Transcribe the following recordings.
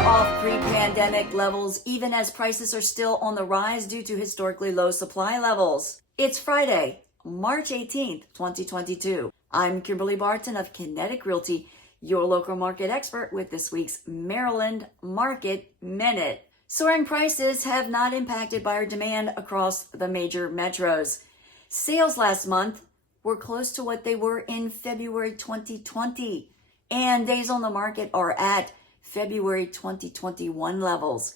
are off pre-pandemic levels, even as prices are still on the rise due to historically low supply levels. It's Friday, March 18th, 2022. I'm Kimberly Barton of Kinetic Realty, your local market expert with this week's Maryland Market Minute. Soaring prices have not impacted buyer demand across the major metros. Sales last month were close to what they were in February 2020, and days on the market are at February 2021 levels.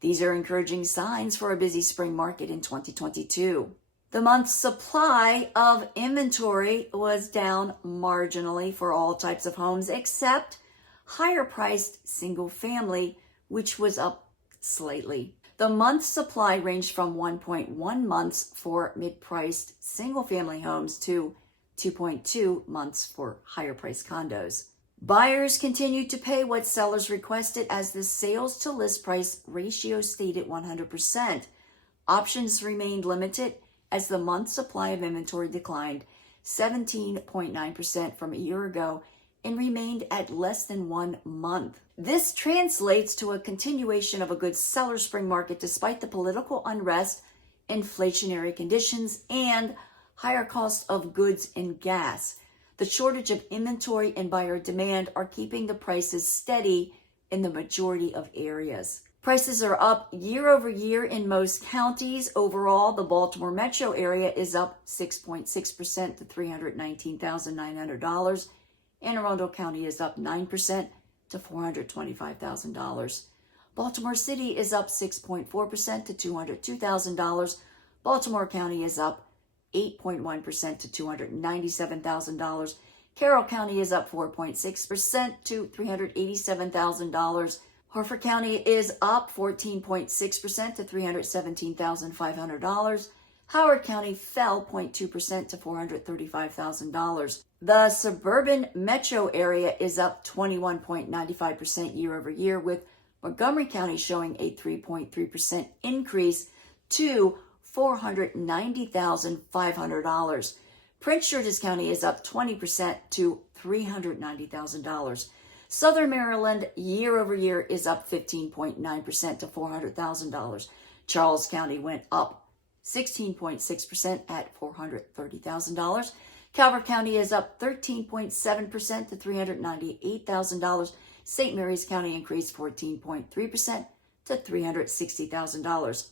These are encouraging signs for a busy spring market in 2022. The month's supply of inventory was down marginally for all types of homes except higher priced single family, which was up slightly. The month's supply ranged from 1.1 months for mid-priced single family homes to 2.2 months for higher priced condos. Buyers continued to pay what sellers requested as the sales to list price ratio stayed at 100%. Options remained limited as the month's supply of inventory declined 17.9% from a year ago and remained at less than 1 month. This translates to a continuation of a good seller spring market despite the political unrest, inflationary conditions, and higher cost of goods and gas. The shortage of inventory and buyer demand are keeping the prices steady in the majority of areas. Prices are up year over year in most counties. Overall, the Baltimore metro area is up 6.6% to $319,900. Anne Arundel County is up 9% to $425,000. Baltimore City is up 6.4% to $202,000. Baltimore County is up 8.1% to $297,000. Carroll County is up 4.6% to $387,000. Harford County is up 14.6% to $317,500. Howard County fell 0.2% to $435,000. The Suburban metro area is up 21.95% year over year, with Montgomery County showing a 3.3% increase to $490,500. Prince George's County is up 20% to $390,000. Southern Maryland year over year is up 15.9% to $400,000. Charles County went up 16.6% at $430,000. Calvert County is up 13.7% to $398,000. St. Mary's County increased 14.3% to $360,000.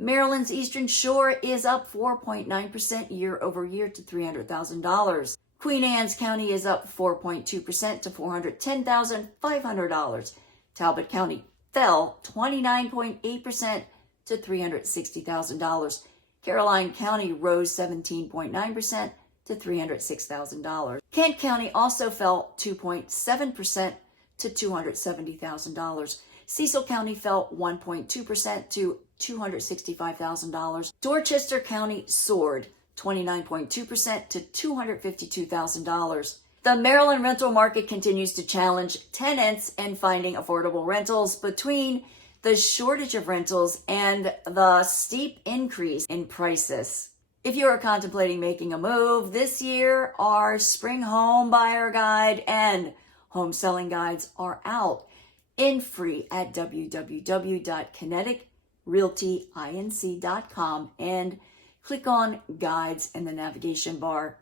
Maryland's Eastern Shore is up 4.9% year over year to $300,000. Queen Anne's County is up 4.2% to $410,500. Talbot County fell 29.8% to $360,000. Caroline County rose 17.9% to $306,000. Kent County also fell 2.7% to $270,000. Cecil County fell 1.2% to $265,000. Dorchester County soared 29.2% to $252,000. The Maryland rental market continues to challenge tenants in finding affordable rentals between the shortage of rentals and the steep increase in prices. If you are contemplating making a move this year, our spring home buyer guide and home selling guides are out and free at www.kineticrealtyinc.com and click on Guides in the navigation bar.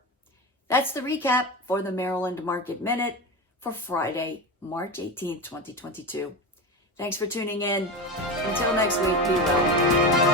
That's the recap for the Maryland Market Minute for Friday, March 18th, 2022. Thanks for tuning in. Until next week, be well.